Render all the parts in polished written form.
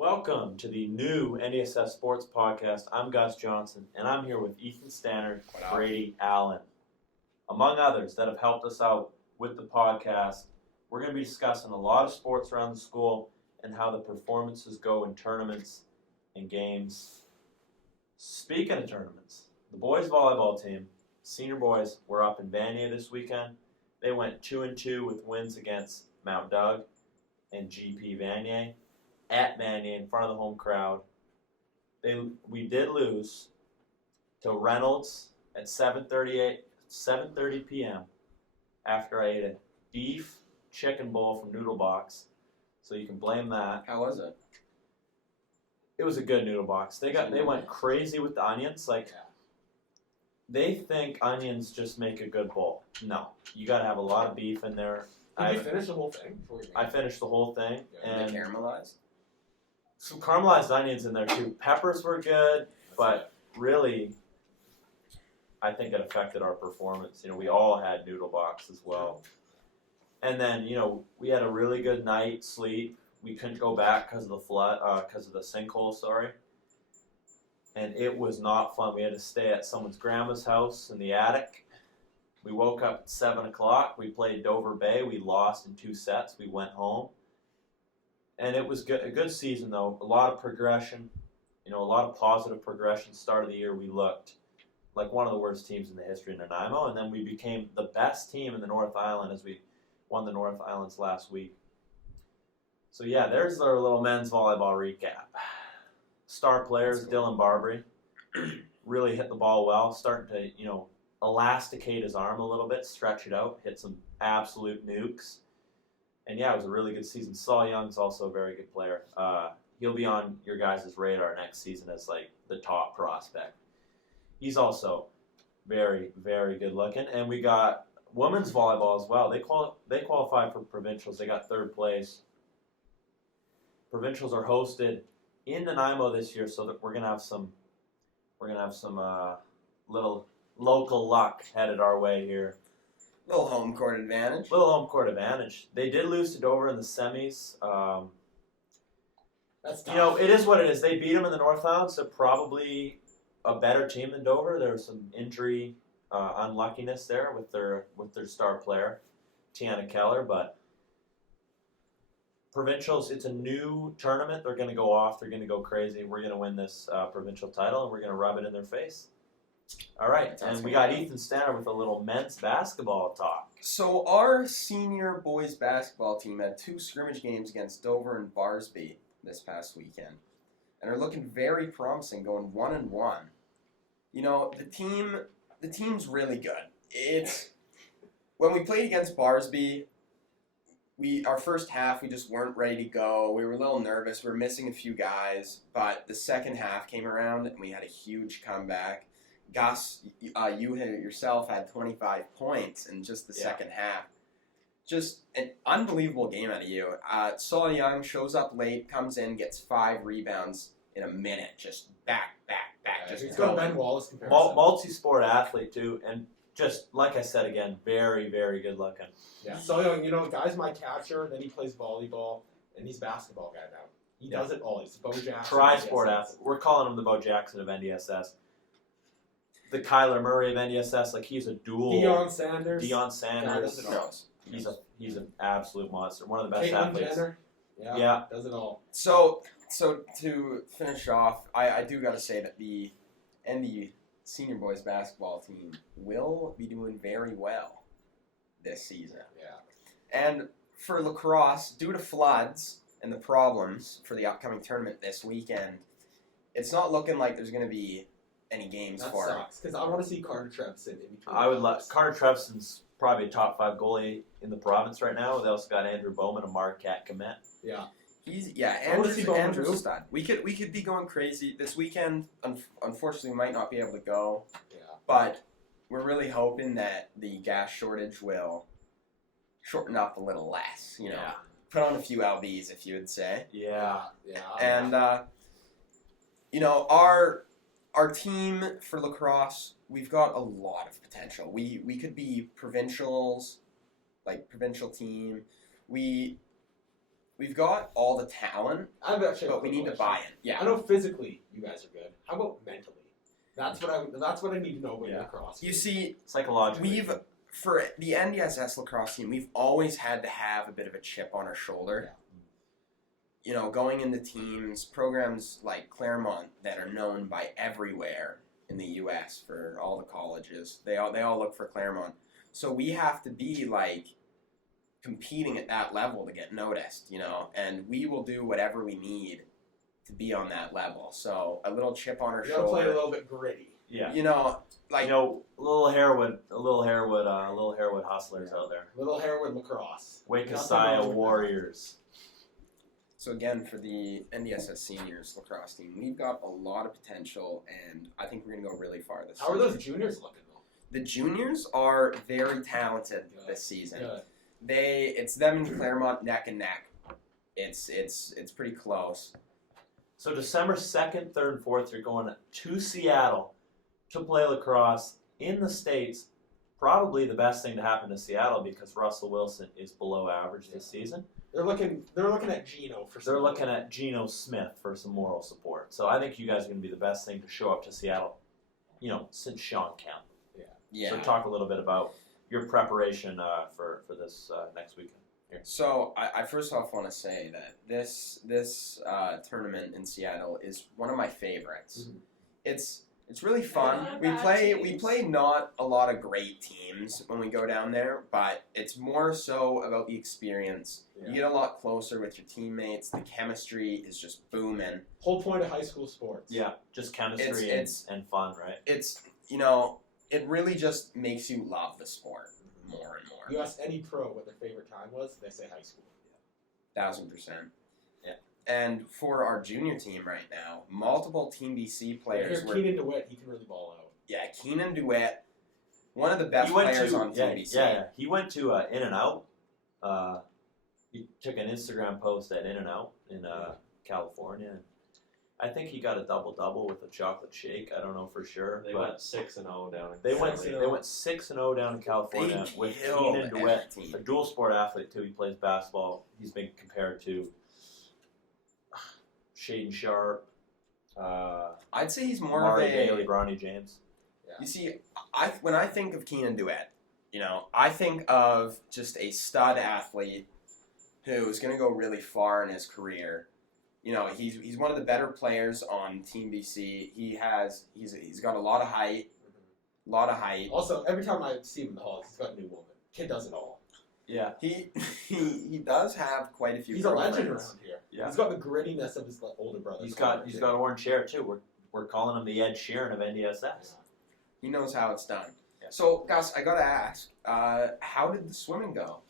Welcome to the new NDSS Sports Podcast. I'm Gus Johnson, and I'm here with Ethan Stannard, Brady, Allen, among others that have helped us out with the podcast. We're going to be discussing a lot of sports around the school and how the performances go in tournaments and games. Speaking of tournaments, the boys volleyball team, senior boys, were up in Vanier this weekend. They went 2-2 with wins against Mount Doug and GP Vanier. At Vanier in front of the home crowd. We did lose to Reynolds at 7:30 p.m. after I ate a beef chicken bowl from Noodle Box. So you can blame that. How was it? It was a good Noodle Box. They went crazy with the onions. They think onions just make a good bowl. No, you got to have a lot of beef in there. Did you finish the whole thing? I finished the whole thing. Yeah, and caramelized? Some caramelized onions in there too. Peppers were good, but really, I think it affected our performance. We all had Noodle Box as well. And then, we had a really good night sleep. We couldn't go back because of the because of the sinkhole, And it was not fun. We had to stay at someone's grandma's house in the attic. We woke up at 7 o'clock. We played Dover Bay. We lost in 2 sets. We went home. And it was a good season, though. A lot of progression, a lot of positive progression. Start of the year, we looked like one of the worst teams in the history of Nanaimo, and then we became the best team in the North Island as we won the North Islands last week. So, yeah, there's our little men's volleyball recap. Star players, Dylan Barbary, really hit the ball well, starting to, elasticate his arm a little bit, stretch it out, hit some absolute nukes. And yeah, it was a really good season. Saul Young's also a very good player. He'll be on your guys' radar next season as the top prospect. He's also very, very good looking. And we got women's volleyball as well. They qualified for provincials. They got 3rd place. Provincials are hosted in Nanaimo this year, so that we're gonna have some little local luck headed our way here. Little home court advantage. They did lose to Dover in the semis. That's tough. It is what it is. They beat them in the North Island, so probably a better team than Dover. There was some injury unluckiness there with their star player, Tiana Keller. But provincials, it's a new tournament. They're going to go off. They're going to go crazy. We're going to win this provincial title, and we're going to rub it in their face. All right, and we got Ethan Stannard with a little men's basketball talk. So our senior boys basketball team had 2 scrimmage games against Dover and Barsby this past weekend, and are looking very promising, going 1-1. The team's really good. When we played against Barsby, our first half we just weren't ready to go. We were a little nervous. We were missing a few guys, but the second half came around and we had a huge comeback. Gus, you yourself had 25 points in just the second half. Just an unbelievable game out of you. Saul Young shows up late, comes in, gets 5 rebounds in a minute. Just back. He's got Ben Wallace comparison. Multi-sport athlete, too. And just, like I said again, very, very good looking. Yeah. So, the guy's my catcher, then he plays volleyball, and he's a basketball guy now. He does it all. He's Bo Jackson. Tri-sport athlete. We're calling him the Bo Jackson of NDSS. The Kyler Murray of NDSS, he's a dual. Deion Sanders. He's an absolute monster. One of the best Caitlin athletes. Jenner. Yeah. Does it all. So to finish off, I do got to say that the ND senior boys basketball team will be doing very well this season. Yeah. And for lacrosse, due to floods and the problems for the upcoming tournament this weekend, it's not looking like there's going to be any games for it. That sucks, because I want to see Carter Trevson in between. I would love. Carter Trevson's probably a top 5 goalie in the province right now. They also got Andrew Bowman, a Marquette commit. Yeah. Andrew's a stud. We could be going crazy this weekend. Unfortunately, we might not be able to go. Yeah. But we're really hoping that the gas shortage will shorten up a little less. Yeah. Put on a few lbs, if you would say. Yeah. And our team for lacrosse, we've got a lot of potential. We could be provincials, provincial team. We we've got all the talent, I've actually but we need to buy it. Yeah. I know physically you guys are good. How about mentally? That's what I need to know about Yeah. lacrosse. You see, Psychologically. for the NDSS lacrosse team, we've always had to have a bit of a chip on our shoulder. You know, going into teams, programs like Claremont that are known by everywhere in the U.S. for all the colleges, they all look for Claremont. So we have to be like competing at that level to get noticed, you know, and we will do whatever we need to be on that level. So a little chip on our You gotta play a shoulder, little bit gritty. Yeah. you know, like Little Harewood hustlers out there. Little Harewood lacrosse. Wakasaya Warriors. So again, for the NDSS seniors lacrosse team, we've got a lot of potential, and I think we're going to go really far this How are season. those juniors looking though? The juniors are very talented this season. Good. It's them and Claremont neck and neck. It's pretty close. So December 2nd, 3rd, and 4th, you're going to Seattle to play lacrosse in the States. Probably the best thing to happen to Seattle because Russell Wilson is below average this season. They're looking at Gino for. They're looking at Geno Smith for some moral support. So I think you guys are going to be the best thing to show up to Seattle, you know, since Sean Kemp. Yeah. So talk a little bit about your preparation for this next weekend. Here. So I first off want to say that this tournament in Seattle is one of my favorites. Mhm. It's really fun. We play not a lot of great teams when we go down there, but it's more so about the experience. Yeah. You get a lot closer with your teammates. The chemistry is just booming. Whole point of high school sports. Yeah, just chemistry and fun, right? It's, you know, it really just makes you love the sport more and more. You ask any pro what their favorite time was, they say high school. 1,000%. Yeah. And for our junior team right now, multiple Team BC players were. Keenan Dewit, he can really ball out. Yeah, Keenan Dewit, one of the best players on Team BC. Yeah. He went to In and Out. He took an Instagram post at In and Out in California. I think he got a double with a chocolate shake. I don't know for sure. They went 6-0 down in They went California. 6-0 down in California They with killed Keenan every DeWitt, team. a dual sport athlete too. He plays basketball. He's been compared to Shaden Sharp, I'd say he's more Mari of a. Bailey, Bronny James. You see, when I think of Keenan Dewit, you know, I think of just a stud athlete who is going to go really far in his career. You know, he's one of the better players on Team BC. He's got a lot of height. Also, every time I see him in the halls, he's got a new woman. Kid does it all. Yeah. He does have quite a few. He's a legend girlfriends. around here. Yeah. He's got the grittiness of his older brother. He's got orange hair too. We're calling him the Ed Sheeran of NDSS. He knows how it's done. Yeah. So, Gus, I gotta ask, how did the swimming go?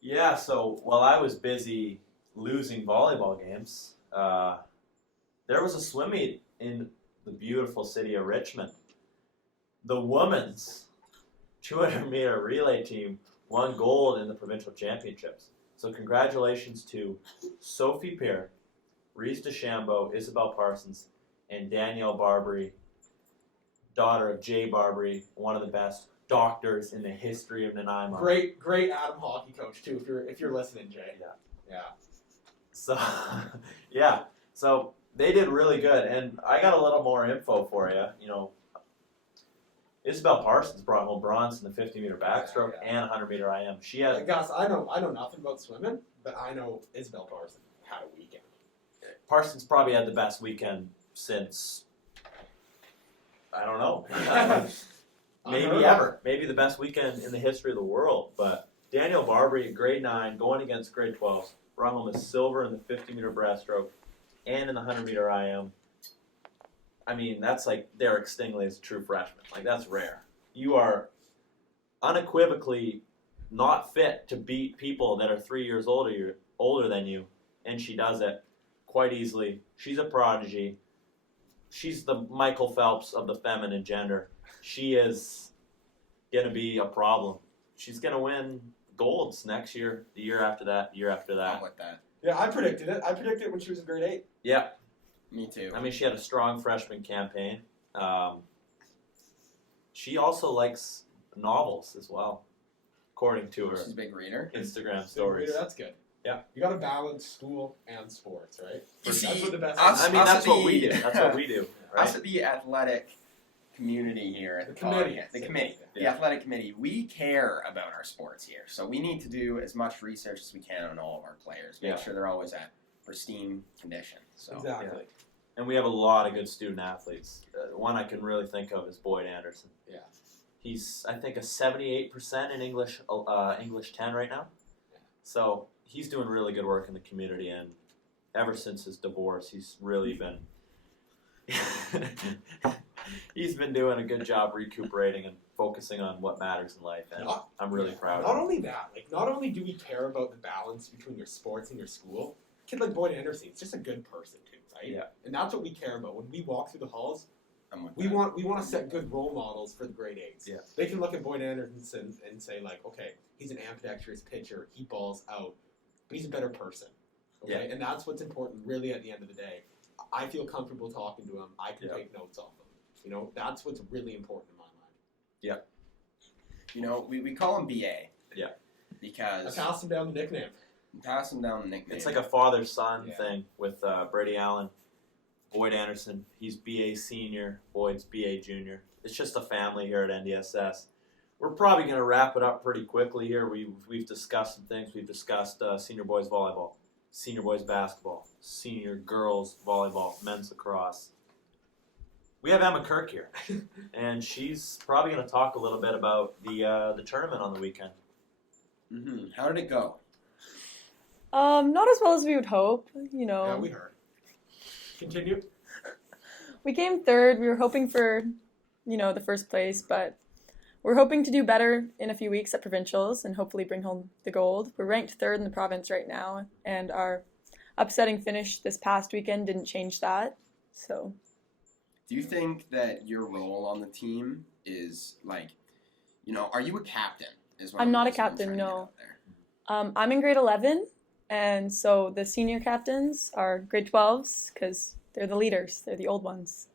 Yeah, so while I was busy losing volleyball games, there was a swim meet in the beautiful city of Richmond. The women's 200-meter relay team won gold in the provincial championships. So congratulations to Sophie Peer, Reese DeChambeau, Isabel Parsons, and Danielle Barbary, daughter of Jay Barbary, one of the best doctors in the history of Nanaimo. Great Adam hockey coach too. If you're listening, Jay. Yeah. So, yeah. So they did really good, and I got a little more info for you. You know, Isabel Parsons brought home bronze in the 50-meter backstroke and 100-meter IM. She had. Gus, I know nothing about swimming, but I know Isabel Parsons had a weekend. Parsons probably had the best weekend since. I don't know. Maybe ever. Maybe the best weekend in the history of the world. But Daniel Barbary, grade 9, going against grade 12, brought home a silver in the 50-meter breaststroke and in the 100-meter IM. I mean, that's like Derek Stingley is a true freshman. Like, that's rare. You are unequivocally not fit to beat people that are 3 years older than you, and she does it quite easily. She's a prodigy. She's the Michael Phelps of the feminine gender. She is going to be a problem. She's going to win golds next year, the year after that, the year after that. I'm with that. Yeah, I predicted it. I predicted it when she was in grade 8. Yeah. Me too. I mean, she had a strong freshman campaign. She also likes novels as well, according to her She's a big reader. Instagram stories. That's good. You got to balance school and sports, right? You That's see, what the best. us- I mean, us that's at what the- we do. That's what we do, Us right? at the athletic community here at the committee. podcast, the committee, the Yeah. athletic committee, we care about our sports here. So we need to do as much research as we can on all of our players. Make Yeah. sure they're always at pristine condition. So Exactly. And we have a lot of good student athletes. One I can really think of is Boyd Anderson. Yeah. He's, I think, a 78% in English 10 right now. Yeah. So he's doing really good work in the community, and ever since his divorce, he's really been he's been doing a good job recuperating and focusing on what matters in life, and I'm really proud Not of him. only that, like not only do we care about the balance between your sports and your school, a kid like Boyd Anderson, he's just a good person too, right? Yeah. And that's what we care about when we walk through the halls. I'm with We that. want to set good role models for the grade 8s. Yeah. They can look at Boyd Anderson and say like, okay, he's an ambidextrous pitcher, he balls out, but he's a better person. Okay, and that's what's important really at the end of the day. I feel comfortable talking to him. I can Yeah. take notes off him. You know, that's what's really important in my mind. You know, we call him BA. Yeah. I Because passed him down the nickname. pass him down the nickname. It's like a father-son Yeah. thing with Brady Allen, Boyd Anderson. He's BA senior, Boyd's BA junior. It's just a family here at NDSS. We're probably going to wrap it up pretty quickly here. We've discussed some things. We've discussed senior boys volleyball, senior boys basketball, senior girls volleyball, men's lacrosse. We have Emma Kirk here, and she's probably going to talk a little bit about the tournament on the weekend. How did it go? Not as well as we would hope. You know, Yeah, we heard. Continue. we came third. We were hoping for, the first place, but we're hoping to do better in a few weeks at provincials and hopefully bring home the gold. We're ranked third in the province right now, and our upsetting finish this past weekend didn't change that. So, Do you think that your role on the team is like, are you a captain? Is what I'm not a is what captain, trying to get no. out there. I'm in grade 11, and so the senior captains are grade 12s because they're the leaders. They're the old ones.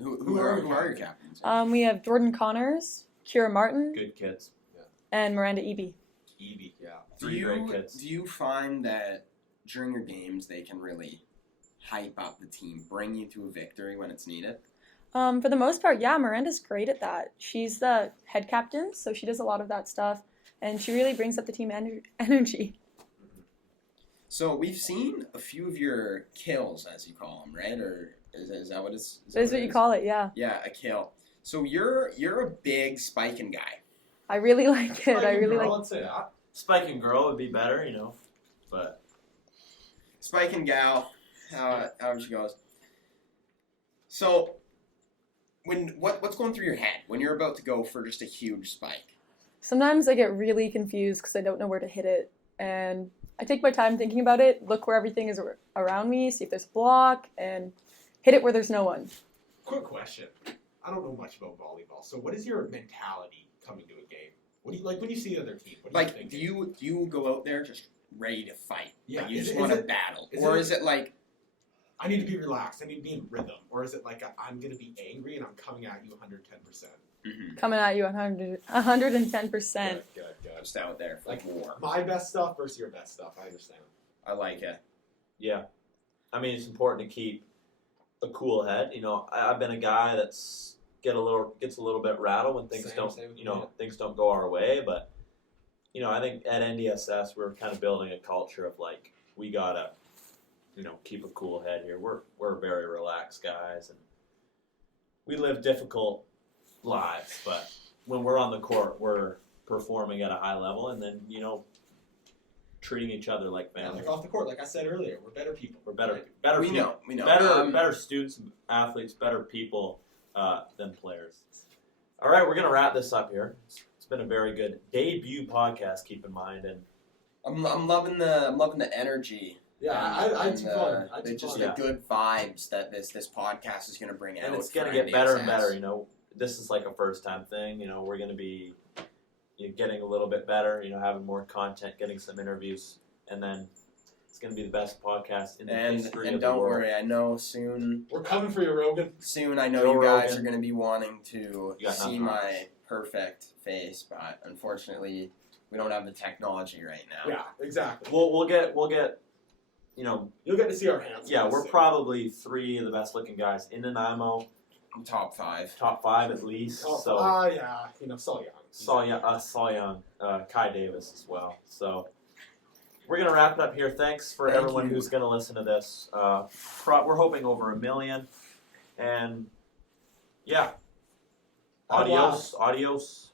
Who are your captains? We have Jordan Connors, Kira Martin, Good kids. and Miranda Eby. Evie, yeah. Three great kids. Do you find that during your games they can really hype up the team, bring you to a victory when it's needed? For the most part, yeah, Miranda's great at that. She's the head captain, so she does a lot of that stuff, and she really brings up the team energy. So we've seen a few of your kills, as you call them, right? Or is that what it's? That is what you call it, yeah. Yeah, a kill. So you're a big spiking guy. I really like it. I really like. Let's say that. Spike and girl would be better, but Spiking gal, how she goes. So what's going through your head when you're about to go for just a huge spike? Sometimes I get really confused because I don't know where to hit it, and I take my time thinking about it, look where everything is around me, see if there's a block, and hit it where there's no one. Quick question. I don't know much about volleyball, so what is your mentality coming to a game? What do you like when you see the other team? What do you Like, think? do you go out there just ready to fight? Yeah, Like you is just it- want is to it- battle, is or it- is it like I need to be relaxed. I need to be in rhythm, or is it like I'm gonna be angry and I'm coming at you 110%? Coming at you 110%. Good. just out there for Like war? my best stuff versus your best stuff. I understand. I like it. yeah. I mean, it's important to keep a cool head. I've been a guy gets a little bit rattled when things Same with me, yeah. things don't go our way. But I think at NDSS we're kind of building a culture of like we gotta keep a cool head here. We're very relaxed guys, and we live difficult lives. But when we're on the court, we're performing at a high level, and then treating each other like Yeah, family. like off the court, like I said earlier, we're better people. We're better, right? better We people. know. Better students, athletes, better people than players. All right, we're gonna wrap this up here. It's been a very good debut podcast. Keep in mind, and I'm loving the energy. Yeah, I and too fun. I the too just fun. the good vibes that this podcast is going to bring out. and it's gonna for get better and NDSS. better. This is like a first time thing. We're gonna be getting a little bit better. Having more content, getting some interviews, and then it's gonna be the best podcast in the history And of the don't world. worry, I know soon. We're coming for you, Rogan. Soon, I know Joe you guys Rogan. are going to be wanting to You got see nothing. my perfect face, but unfortunately, We don't have the technology right now. Yeah, exactly. We'll get you know, You'll get to see our hands. yeah, really we're soon. probably 3 of the best looking guys in Nanaimo, Top 5. top 5 at least. Oh, So yeah, Saul Young. Saw Young, Kai Davis as well. So we're gonna wrap it up here. Thanks for Thank everyone you. who's gonna listen to this. We're hoping over 1 million, and yeah, Have a adios.